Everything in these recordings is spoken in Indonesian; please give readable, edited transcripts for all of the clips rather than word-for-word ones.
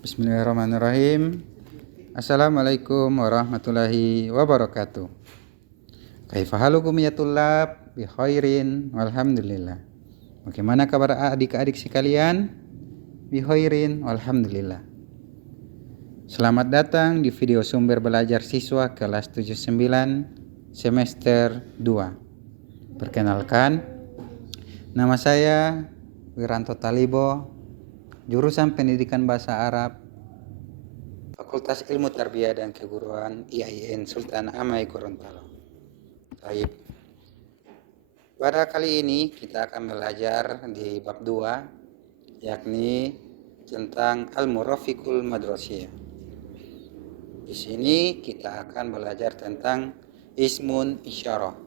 Bismillahirrahmanirrahim. Assalamualaikum warahmatullahi wabarakatuh. Kaifa halukum ya tullab? Bi khairin walhamdulillah. Bagaimana kabar adik-adik sekalian? Bi khairin walhamdulillah. Selamat datang di video sumber belajar siswa kelas 79 semester 2. Perkenalkan, nama saya Wiranto Talibo, jurusan Pendidikan Bahasa Arab, Fakultas Ilmu Tarbiyah dan Keguruan IAIN Sultan Amai Gorontalo. Baik. Pada kali ini kita akan belajar di bab 2, yakni tentang Al-Murafiqul Madrasiyah. Di sini kita akan belajar tentang Ismun Isyarah.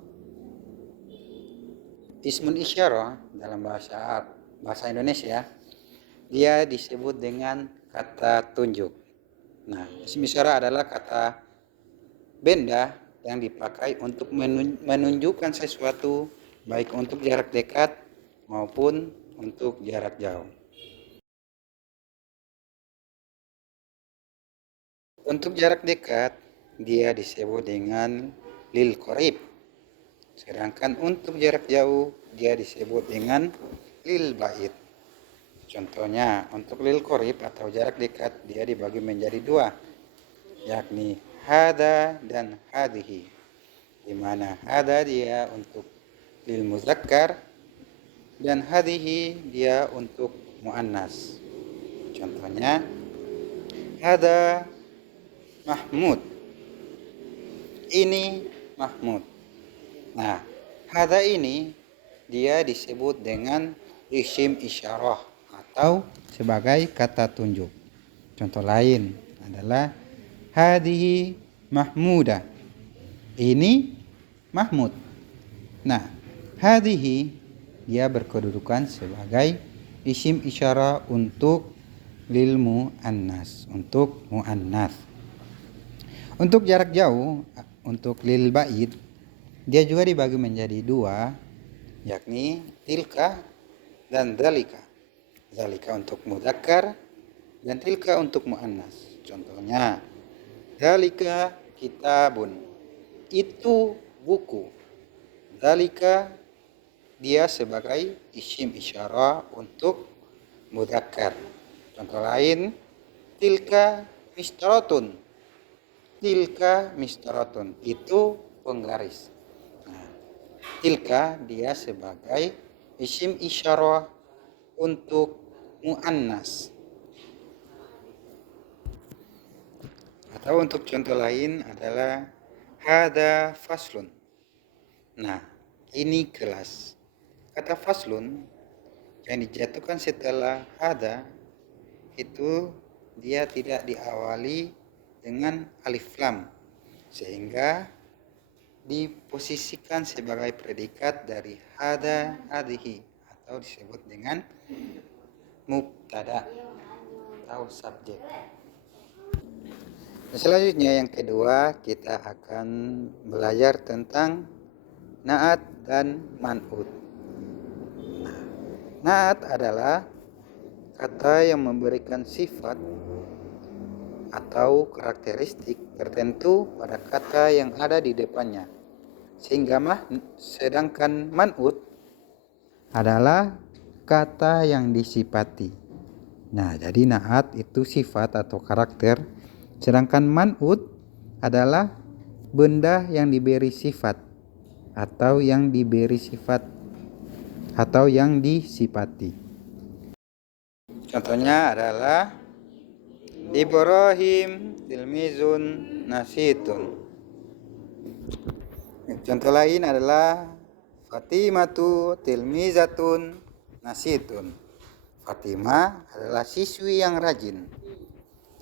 Ismun Isyarah dalam bahasa Indonesia, dia disebut dengan kata tunjuk. Nah, ism isyarah adalah kata benda yang dipakai untuk menunjukkan sesuatu, baik untuk jarak dekat maupun untuk jarak jauh. Untuk jarak dekat, dia disebut dengan lil qarib. Sedangkan untuk jarak jauh, dia disebut dengan lil ba'id. Contohnya, untuk lil qarib atau jarak dekat, dia dibagi menjadi dua, yakni hada dan hadihi. Di mana hada dia untuk lil muzakkar dan hadihi dia untuk muannas. Contohnya, hada Mahmud. Ini Mahmud. Nah, hada ini dia disebut dengan isim isyarah atau sebagai kata tunjuk. Contoh lain adalah hadihi Mahmudah. Ini Mahmud. Nah, hadihi dia berkedudukan sebagai isim isyarah untuk lil muannas, untuk muannas. Untuk jarak jauh, untuk lil ba'id, dia juga dibagi menjadi dua, yakni tilka dan dzalika. Dzalika untuk mudzakkar dan tilka untuk muannas. Contohnya, dzalika kitabun, itu buku. Dzalika dia sebagai isim isyarah untuk mudzakkar. Contoh lain, tilka mistaratun. Tilka mistaratun, itu penggaris. Nah, tilka dia sebagai isim isyarah untuk muannas. Atau untuk contoh lain adalah hada faslun. Nah, ini kelas. Kata faslun yang dijatuhkan setelah hada itu dia tidak diawali dengan alif lam, sehingga diposisikan sebagai predikat dari hada hadihi atau disebut dengan mubtada atau subjek. Selanjutnya yang kedua, kita akan belajar tentang na'at dan man'ut. Na'at adalah kata yang memberikan sifat atau karakteristik tertentu pada kata yang ada di depannya. Sedangkan man'ut adalah kata yang disifati. Nah, jadi na'at itu sifat atau karakter, sedangkan man'ut adalah benda yang diberi sifat atau yang diberi sifat atau yang disifati. Contohnya adalah Ibrahim tilmizun nasitun. Contoh lain adalah Fatimatu tilmizatun nasitun. Fatimah adalah siswi yang rajin.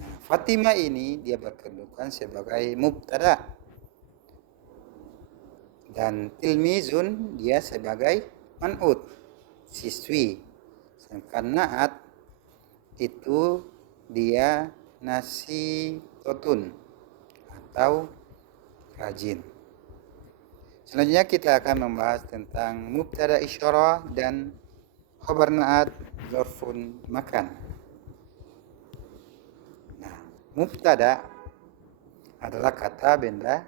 Nah, Fatimah ini dia berkedudukan sebagai mubtada. Dan tilmizun dia sebagai man'ut, siswi. Sedangkan na'at itu dia nasitotun atau rajin. Selanjutnya kita akan membahas tentang mubtada isyarah dan khabar na'at zarfun makan. mubtada adalah kata benda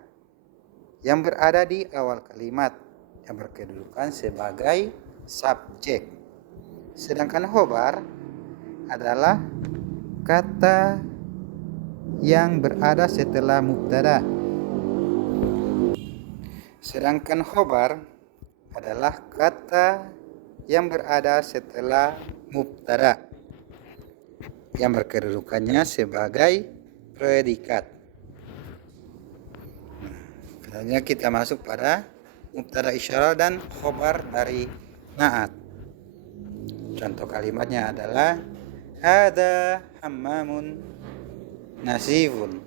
yang berada di awal kalimat yang berkedudukan sebagai subjek. Sedangkan khobar adalah kata yang berada setelah mubtada. Sedangkan khobar adalah kata yang berada setelah mubtada yang berkedudukannya sebagai predikat. Selanjutnya kita masuk pada mubtada isyarah dan khobar dari na'at. Contoh kalimatnya adalah hada hammamun nasifun.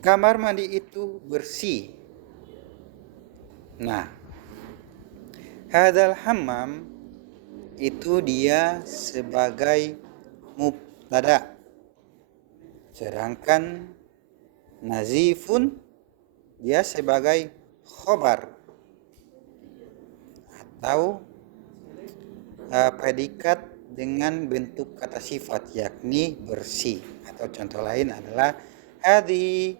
Kamar mandi itu bersih. Nah, hadal hammam itu dia sebagai mubtada. Sedangkan nazifun dia sebagai khobar atau predikat dengan bentuk kata sifat yakni bersih. Atau contoh lain adalah hadhi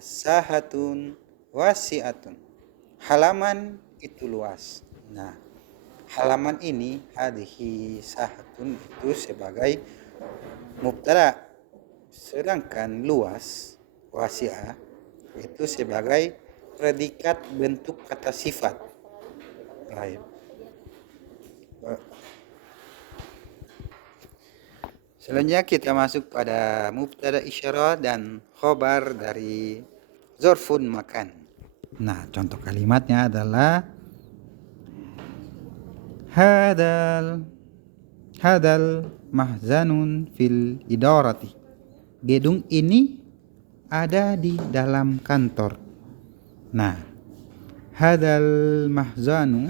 sahatun wasi'atun. Halaman itu luas. Nah, halaman ini hadhi sahatun itu sebagai mubtada. Sedangkan luas wasi'ah itu sebagai predikat bentuk kata sifat. Baik. Selanjutnya kita masuk pada mubtada isyarah dan khobar dari zorfun makan. Nah, contoh kalimatnya adalah hadal mahzanun fil idarati. Gedung ini ada di dalam kantor. Nah, hadal mahzanu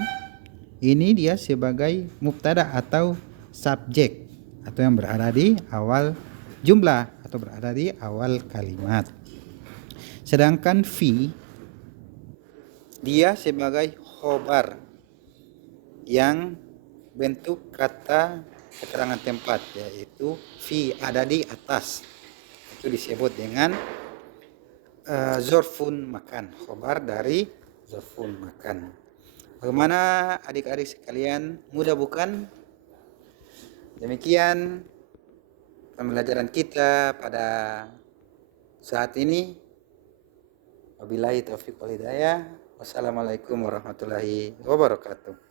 ini dia sebagai mubtada atau subjek atau yang berada di awal jumlah atau berada di awal kalimat. Sedangkan fi dia sebagai khobar yang bentuk kata keterangan tempat, yaitu fi ada di atas. Itu disebut dengan zorfun makan, khobar dari zorfun makan. Bagaimana adik-adik sekalian, mudah bukan? Demikian pembelajaran kita pada saat ini. Wabillahi taufiq wal hidayah. Wassalamualaikum warahmatullahi wabarakatuh.